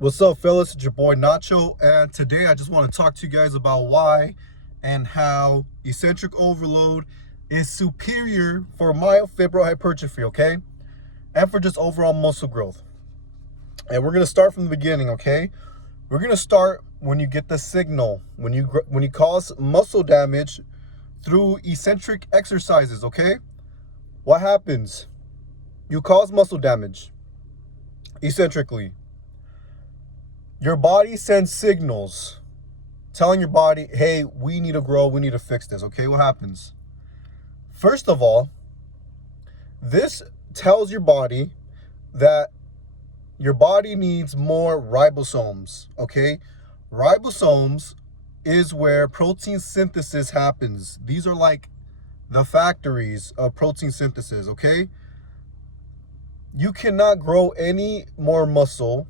What's up, fellas? It's your boy Nacho, and today I just want to talk to you guys about why and how eccentric overload is superior for myofibrillar hypertrophy, okay? And for just overall muscle growth. And we're going to start from the beginning, okay? We're going to start when you get the signal, when you cause muscle damage through eccentric exercises, okay? What happens? You cause muscle damage eccentrically. Your body sends signals telling your body, hey, we need to grow, we need to fix this, okay? What happens? First of all, this tells your body that your body needs more ribosomes, okay? Ribosomes is where protein synthesis happens. These are like the factories of protein synthesis, okay? You cannot grow any more muscle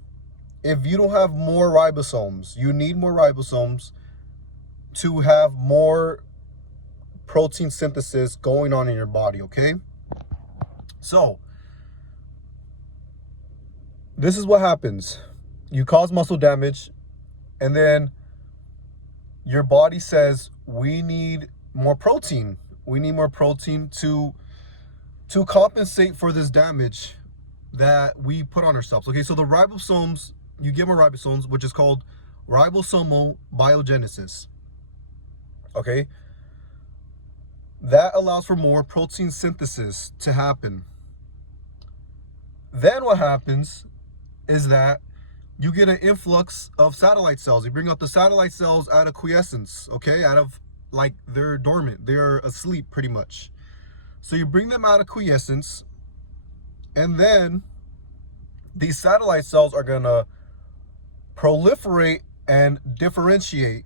if you don't have more ribosomes. You need more ribosomes to have more protein synthesis going on in your body, okay? So, this is what happens. You cause muscle damage, and then your body says, we need more protein. We need more protein to compensate for this damage that we put on ourselves. Okay, so the ribosomes, you get more ribosomes, which is called ribosomal biogenesis. Okay, that allows for more protein synthesis to happen. Then what happens is that you get an influx of satellite cells. You bring out the satellite cells out of quiescence, okay, out of, like, they're dormant, they're asleep pretty much. So you bring them out of quiescence, and then these satellite cells are gonna proliferate and differentiate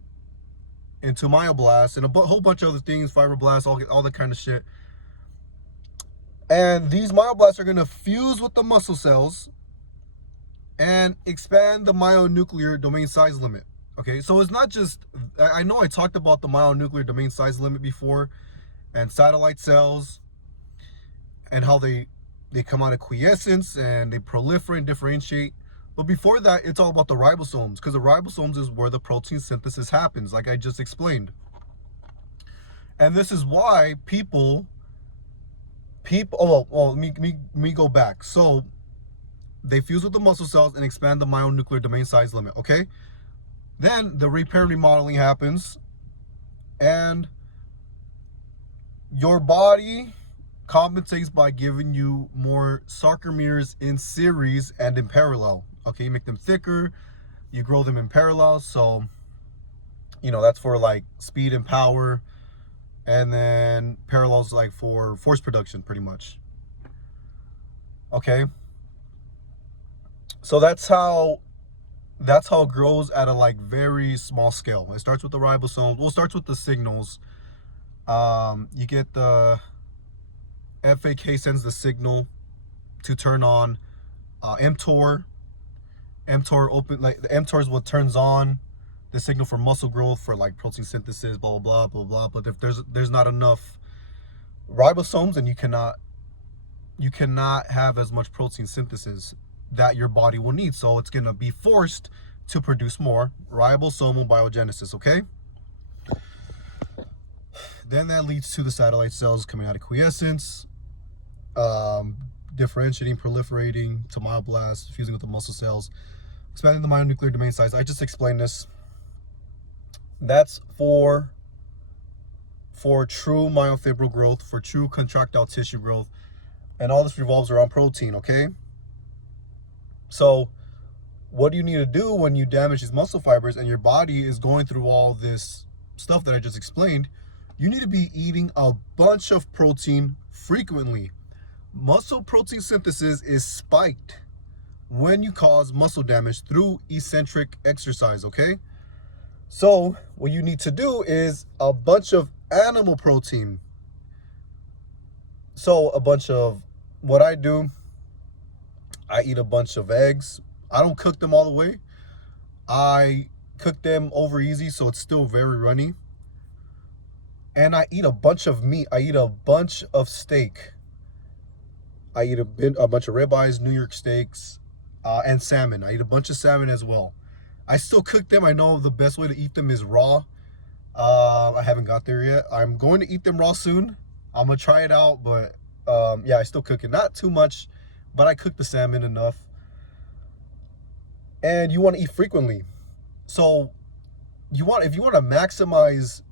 into myoblasts and a whole bunch of other things, fibroblasts, all that kind of shit. And these myoblasts are gonna fuse with the muscle cells and expand the myonuclear domain size limit. Okay, so it's not just, I know I talked about the myonuclear domain size limit before, and satellite cells, and how they come out of quiescence and they proliferate and differentiate. But before that, it's all about the ribosomes, because the ribosomes is where the protein synthesis happens, like I just explained. And this is why people, let me go back. So they fuse with the muscle cells and expand the myonuclear domain size limit, okay? Then the repair and remodeling happens, and your body compensates by giving you more sarcomeres in series and in parallel. Okay, you make them thicker, you grow them in parallel, so, you know, that's for like speed and power, and then parallels like for force production, pretty much. Okay, so that's how it grows at a like very small scale. It starts with the ribosomes. Well, it starts with the signals. You get the FAK sends the signal to turn on mTOR. The mTOR is what turns on the signal for muscle growth, for like protein synthesis, blah blah blah blah blah. But if there's not enough ribosomes, then you cannot have as much protein synthesis that your body will need. So it's gonna be forced to produce more ribosomal biogenesis, okay? Then that leads to the satellite cells coming out of quiescence, differentiating, proliferating to myoblasts, fusing with the muscle cells, expanding the myonuclear domain size. I just explained this. That's for true myofibrillar growth, for true contractile tissue growth, and all this revolves around protein, okay? So what do you need to do when you damage these muscle fibers and your body is going through all this stuff that I just explained? You need to be eating a bunch of protein frequently. Muscle protein synthesis is spiked when you cause muscle damage through eccentric exercise, okay? So what you need to do is a bunch of animal protein. So a bunch of, what I do, I eat a bunch of eggs. I don't cook them all the way. I cook them over easy, so it's still very runny. And I eat a bunch of meat. I eat a bunch of steak. I eat a bunch of ribeyes, New York steaks. and salmon. I eat a bunch of salmon as well. I still cook them. I know the best way to eat them is raw. I haven't got there yet. I'm going to eat them raw soon. I'm gonna try it out, but yeah, I still cook it. Not too much, but I cook the salmon enough. And you want to eat frequently. So if you want to maximize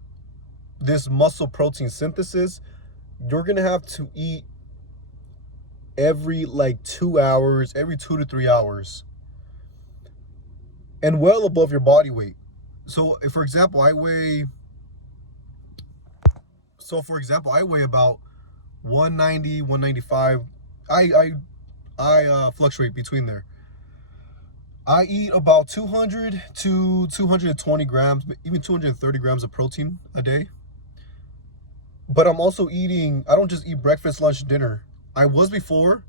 this muscle protein synthesis, you're gonna have to eat every like 2 hours, every 2 to 3 hours, and well above your body weight. So if, for example, I weigh about 190, 195. I fluctuate between there. I eat about 200 to 220 grams, even 230 grams of protein a day. But I'm also eating, I don't just eat breakfast, lunch, dinner. I was before,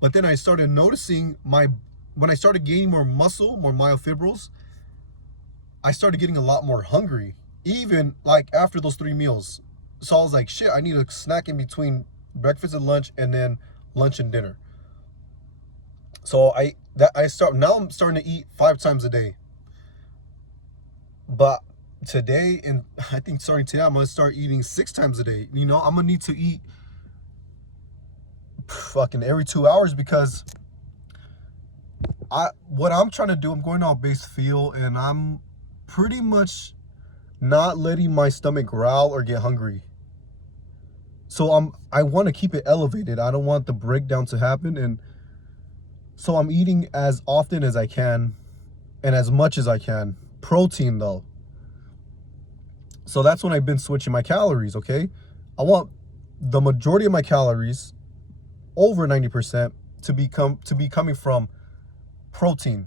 but then I started noticing when I started gaining more muscle, more myofibrils, I started getting a lot more hungry, even like after those 3 meals. So I was like, shit, I need a snack in between breakfast and lunch, and then lunch and dinner. So now I'm starting to eat 5 times a day. But today, and I think starting today, I'm gonna start eating 6 times a day. You know, I'm gonna need to eat fucking every 2 hours, because what I'm trying to do, I'm going on base feel, and I'm pretty much not letting my stomach growl or get hungry. So I want to keep it elevated. I don't want the breakdown to happen, and so I'm eating as often as I can and as much as I can. Protein though. So that's when I've been switching my calories, okay? I want the majority of my calories, over 90%, to be coming from protein,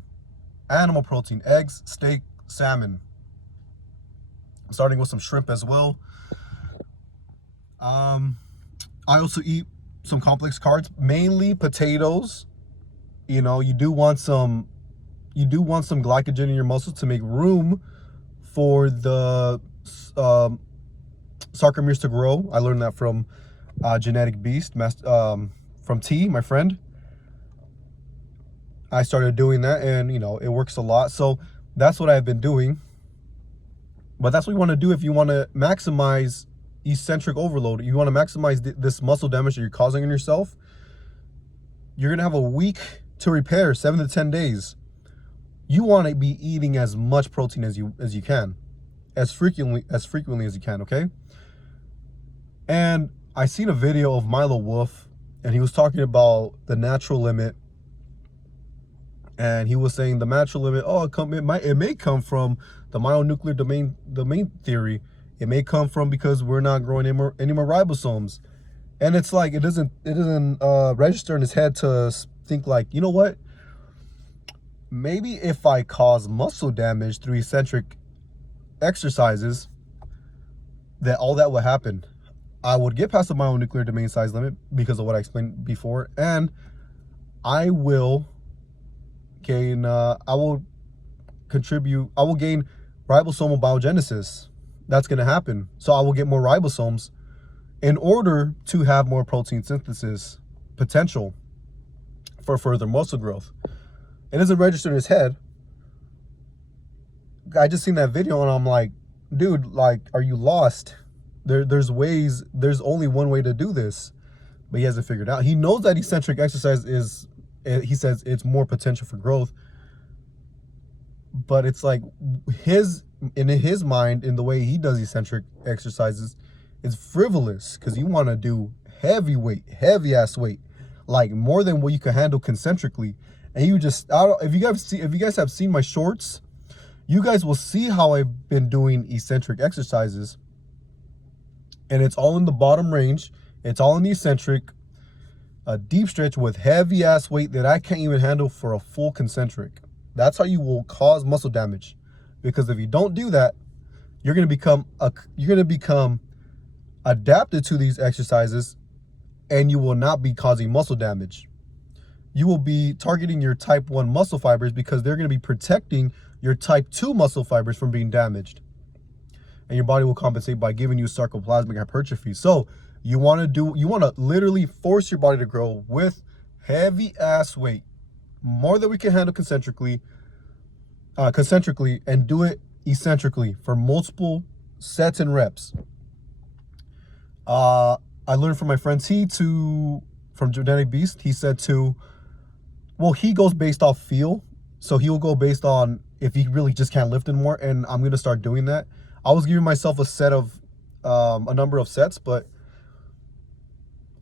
animal protein, eggs, steak, salmon. Starting with some shrimp as well. I also eat some complex carbs, mainly potatoes. You know, you do want some glycogen in your muscles to make room for the sarcomeres to grow. I learned that from Genetic Beast, from T, my friend. I started doing that, and you know, it works a lot. So that's what I've been doing. But that's what you want to do if you want to maximize eccentric overload. You want to maximize this muscle damage that you're causing on yourself. You're gonna have a week to repair, 7 to 10 days. You want to be eating as much protein as you can, as frequently as you can, okay? And I seen a video of Milo Wolf, and he was talking about the natural limit. And he was saying the natural limit, it may come from the myonuclear domain theory. It may come from because we're not growing any more ribosomes. And it's like, it doesn't register in his head to think like, you know what? Maybe if I cause muscle damage through eccentric exercises, that all that would happen. I would get past the myonuclear domain size limit because of what I explained before, and I will gain ribosomal biogenesis. That's going to happen. So I will get more ribosomes in order to have more protein synthesis potential for further muscle growth. It doesn't register in his head. I just seen that video and I'm like, dude, like, are you lost? There's only one way to do this, but he hasn't figured out. He knows that eccentric exercise he says it's more potential for growth, but it's like in his mind, in the way he does eccentric exercises, it's frivolous, because you want to do heavy ass weight, like more than what you can handle concentrically. And if you guys have seen my shorts, you guys will see how I've been doing eccentric exercises, and it's all in the bottom range. It's all in the eccentric, a deep stretch with heavy ass weight that I can't even handle for a full concentric. That's how you will cause muscle damage, because if you don't do that, you're going to become adapted to these exercises, and you will not be causing muscle damage. You will be targeting your type 1 muscle fibers, because they're going to be protecting your type 2 muscle fibers from being damaged. And your body will compensate by giving you sarcoplasmic hypertrophy. So you want to literally force your body to grow with heavy ass weight. more than we can handle concentrically, and do it eccentrically for multiple sets and reps. I learned from my friend from Genetic Beast. He said he goes based off feel. So he will go based on if he really just can't lift anymore, and I'm going to start doing that. I was giving myself a number of sets, but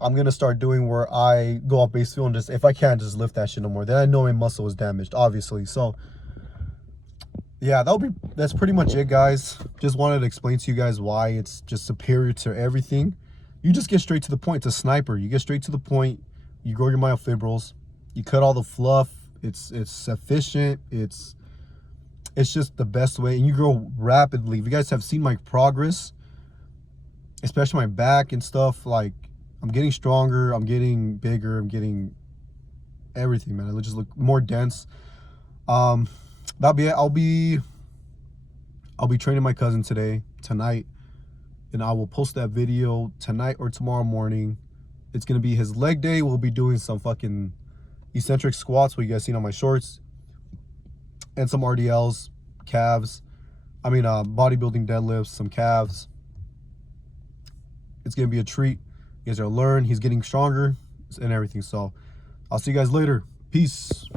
I'm going to start doing where I go off base feel and just, if I can't just lift that shit no more, then I know my muscle is damaged, obviously. So yeah, that's pretty much it, guys. Just wanted to explain to you guys why it's just superior to everything. You just get straight to the point. It's a sniper. You get straight to the point. You grow your myofibrils. You cut all the fluff. It's efficient. It's just the best way, and you grow rapidly. If you guys have seen my progress, especially my back and stuff, like I'm getting stronger, I'm getting bigger, I'm getting everything, man. It just look more dense. That'll be it. I'll be training my cousin tonight, and I will post that video tonight or tomorrow morning. It's gonna be his leg day. We'll be doing some fucking eccentric squats, what you guys seen on my shorts, and some RDLs, calves. Bodybuilding deadlifts, some calves. It's gonna be a treat. You guys are gonna learn. He's getting stronger and everything. So I'll see you guys later. Peace.